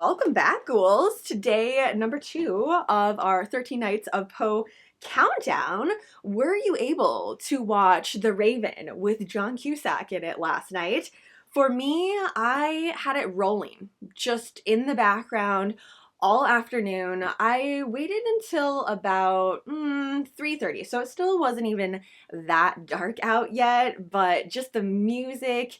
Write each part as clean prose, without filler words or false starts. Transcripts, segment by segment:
Welcome back, ghouls. Today, number 2 of our 13 Nights of Poe countdown. Were you able to watch The Raven with John Cusack in it last night? For me, I had it rolling just in the background all afternoon. I waited until about 3:30, so it still wasn't even that dark out yet, but just the music,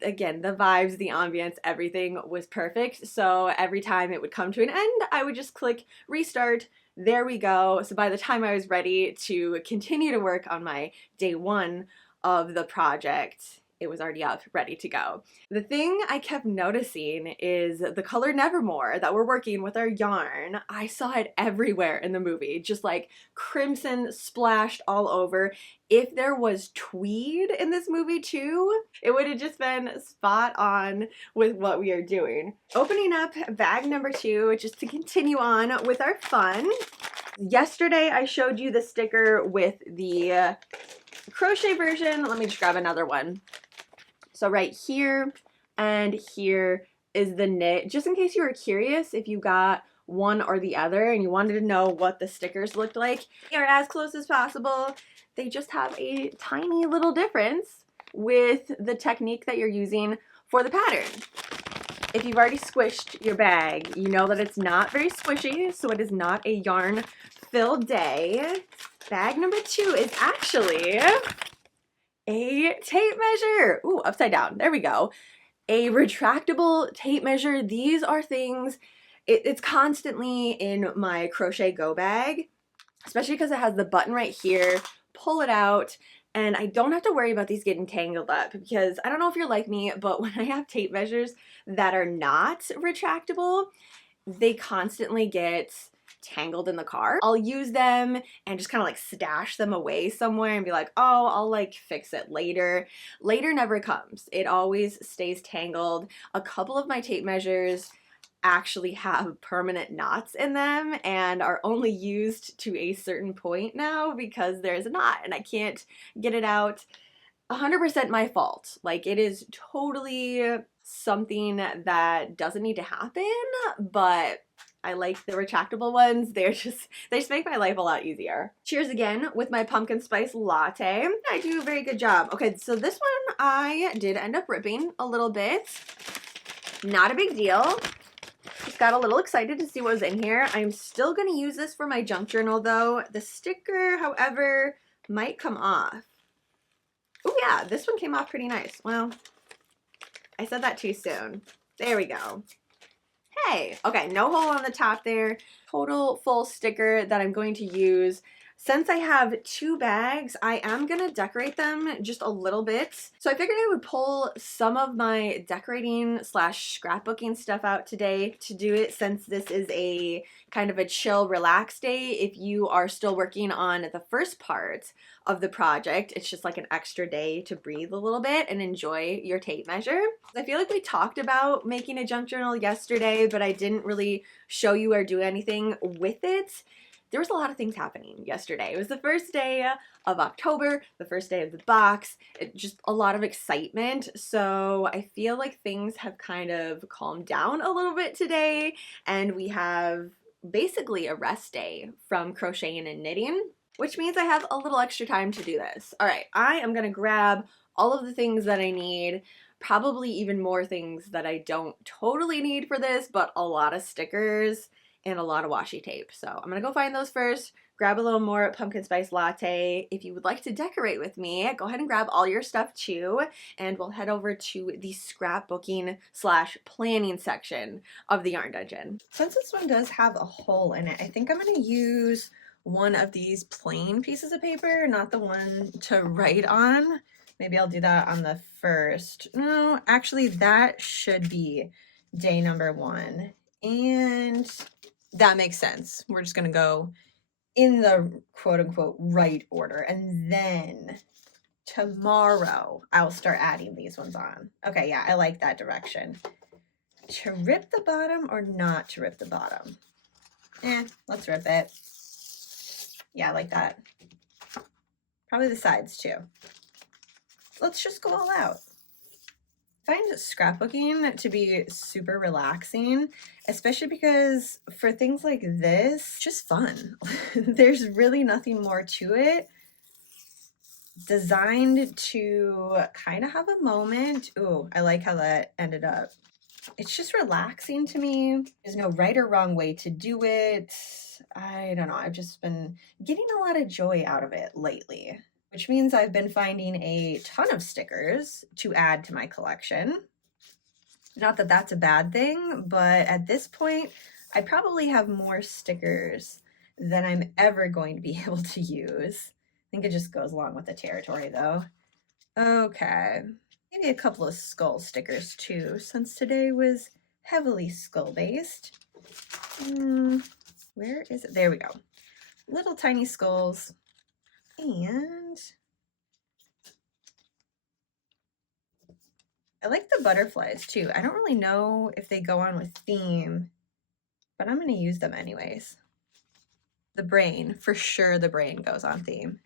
again, the vibes, the ambience, everything was perfect. So every time it would come to an end, I would just click restart. There we go. So by the time I was ready to continue to work on my day 1 of the project, it was already up, ready to go. The thing I kept noticing is the color Nevermore that we're working with our yarn. I saw it everywhere in the movie, just like crimson splashed all over. If there was tweed in this movie too, it would have just been spot on with what we are doing. Opening up bag number 2 just to continue on with our fun. Yesterday I showed you the sticker with the crochet version. Let me just grab another one. So right here and here is the knit, just in case you were curious if you got one or the other and you wanted to know what the stickers looked like. They are as close as possible. They just have a tiny little difference with the technique that you're using for the pattern. If you've already squished your bag, you know that it's not very squishy, so it is not a yarn filled day. Bag number 2 is actually a tape measure. Ooh, upside down. There we go. A retractable tape measure. These are things, it's constantly in my crochet go bag, especially because it has the button right here. Pull it out, and I don't have to worry about these getting tangled up, because I don't know if you're like me, but when I have tape measures that are not retractable, they constantly get tangled in the car. I'll use them and just kind of like stash them away somewhere and be like, oh, I'll like fix it later. Later never comes. It always stays tangled. A couple of my tape measures actually have permanent knots in them and are only used to a certain point now because there's a knot and I can't get it out. 100% my fault. Like, it is totally something that doesn't need to happen, but I like the retractable ones. They just make my life a lot easier. Cheers again with my pumpkin spice latte. I do a very good job. Okay, so this one I did end up ripping a little bit. Not a big deal. Just got a little excited to see what was in here. I'm still gonna use this for my junk journal though. The sticker, however, might come off. Oh yeah, this one came off pretty nice. Well, I said that too soon. There we go. Hey, okay, no hole on the top there. Total full sticker that I'm going to use. Since I have 2 bags, I am gonna decorate them just a little bit. So I figured I would pull some of my decorating slash scrapbooking stuff out today to do it, since this is a kind of a chill, relaxed day. If you are still working on the first part of the project, it's just like an extra day to breathe a little bit and enjoy your tape measure. I feel like we talked about making a junk journal yesterday, but I didn't really show you or do anything with it. There was a lot of things happening yesterday. It was the first day of October, the first day of the box, just a lot of excitement. So I feel like things have kind of calmed down a little bit today, and we have basically a rest day from crocheting and knitting, which means I have a little extra time to do this. All right, I am gonna grab all of the things that I need, probably even more things that I don't totally need for this, but a lot of stickers and a lot of washi tape. So I'm gonna go find those first, grab a little more pumpkin spice latte. If you would like to decorate with me, go ahead and grab all your stuff too, and we'll head over to the scrapbooking slash planning section of the Yarn Dungeon. Since this one does have a hole in it, I think I'm gonna use one of these plain pieces of paper, not the one to write on. Maybe I'll do that on the first. No, actually that should be day number 1. And that makes sense. We're just gonna go in the quote-unquote right order, and then tomorrow I'll start adding these ones on. Okay, yeah, I like that direction. To rip the bottom or not to rip the bottom? Let's rip it. Yeah, I like that. Probably the sides too. Let's just go all out. find scrapbooking to be super relaxing, especially because for things like this, it's just fun. There's really nothing more to it. Designed to kind of have a moment. Ooh, I like how that ended up. It's just relaxing to me. There's no right or wrong way to do it. I don't know. I've just been getting a lot of joy out of it lately, which means I've been finding a ton of stickers to add to my collection. Not that that's a bad thing, but at this point, I probably have more stickers than I'm ever going to be able to use. I think it just goes along with the territory though. Okay, maybe a couple of skull stickers too, since today was heavily skull based. Where is it? There we go. Little tiny skulls. And I like the butterflies too. I don't really know if they go on with theme, but I'm going to use them anyways. The brain, for sure the brain goes on theme.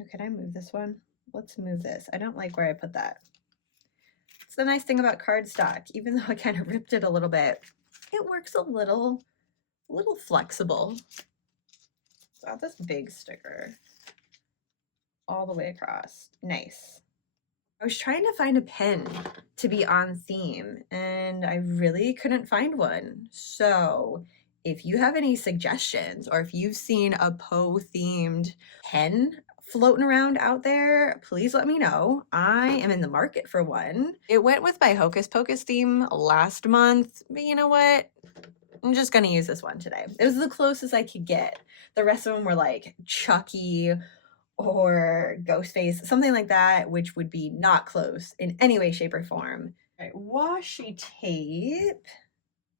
Oh, can I move this one? Let's move this. I don't like where I put that. It's the nice thing about cardstock, even though I kind of ripped it a little bit, it works a little flexible. So this big sticker all the way across. Nice. I was trying to find a pen to be on theme and I really couldn't find one. So if you have any suggestions or if you've seen a Poe themed pen floating around out there, please let me know. I am in the market for one. It went with my Hocus Pocus theme last month, but you know what? I'm just gonna use this one today. It was the closest I could get. The rest of them were like Chucky or Ghostface, something like that, which would be not close in any way, shape, or form. All right, washi tape.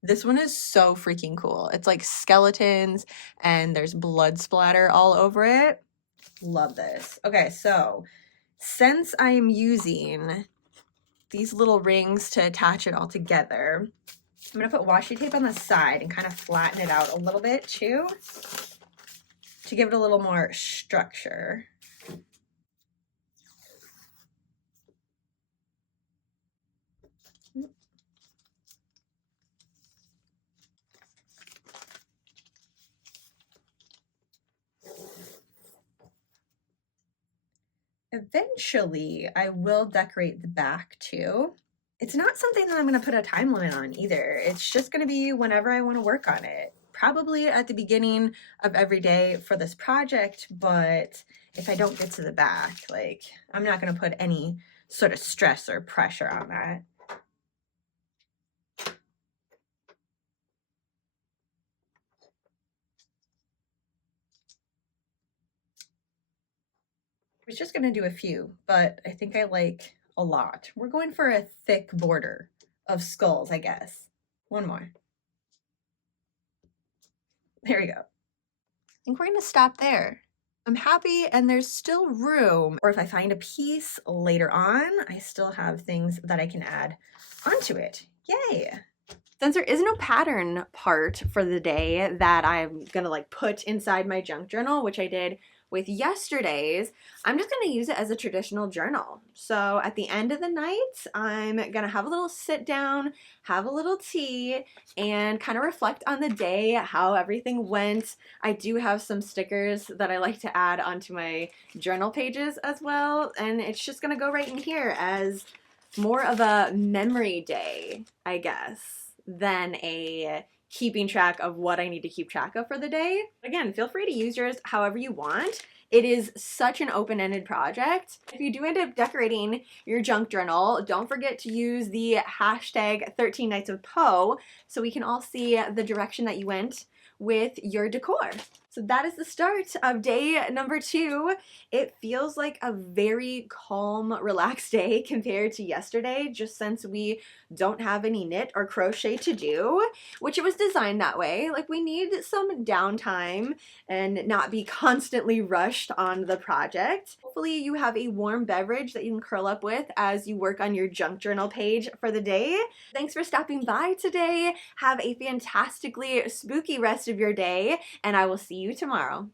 This one is so freaking cool. It's like skeletons and there's blood splatter all over it. Love this. Okay, so since I am using these little rings to attach it all together, I'm gonna put washi tape on the side and kind of flatten it out a little bit too, to give it a little more structure. Eventually, I will decorate the back too. It's not something that I'm going to put a time limit on either. It's just going to be whenever I want to work on it. Probably at the beginning of every day for this project, but if I don't get to the back, like, I'm not going to put any sort of stress or pressure on that. I was just going to do a few, but I think I like a lot. We're going for a thick border of skulls, I guess. One more. There we go. I think we're going to stop there. I'm happy and there's still room. Or if I find a piece later on, I still have things that I can add onto it. Yay! Since there is no pattern part for the day that I'm gonna like put inside my junk journal, which I did with yesterday's, I'm just gonna use it as a traditional journal. So at the end of the night, I'm gonna have a little sit down, have a little tea, and kind of reflect on the day, how everything went. I do have some stickers that I like to add onto my journal pages as well, and it's just gonna go right in here as more of a memory day, I guess, than a keeping track of what I need to keep track of for the day. Again, feel free to use yours however you want. It is such an open-ended project. If you do end up decorating your junk journal, don't forget to use the hashtag 13 Nights of Poe so we can all see the direction that you went with your decor. So that is the start of day number 2. It feels like a very calm, relaxed day compared to yesterday, just since we don't have any knit or crochet to do, which it was designed that way. Like, we need some downtime and not be constantly rushed on the project. Hopefully you have a warm beverage that you can curl up with as you work on your junk journal page for the day. Thanks for stopping by today. Have a fantastically spooky rest of your day, and I will see you tomorrow.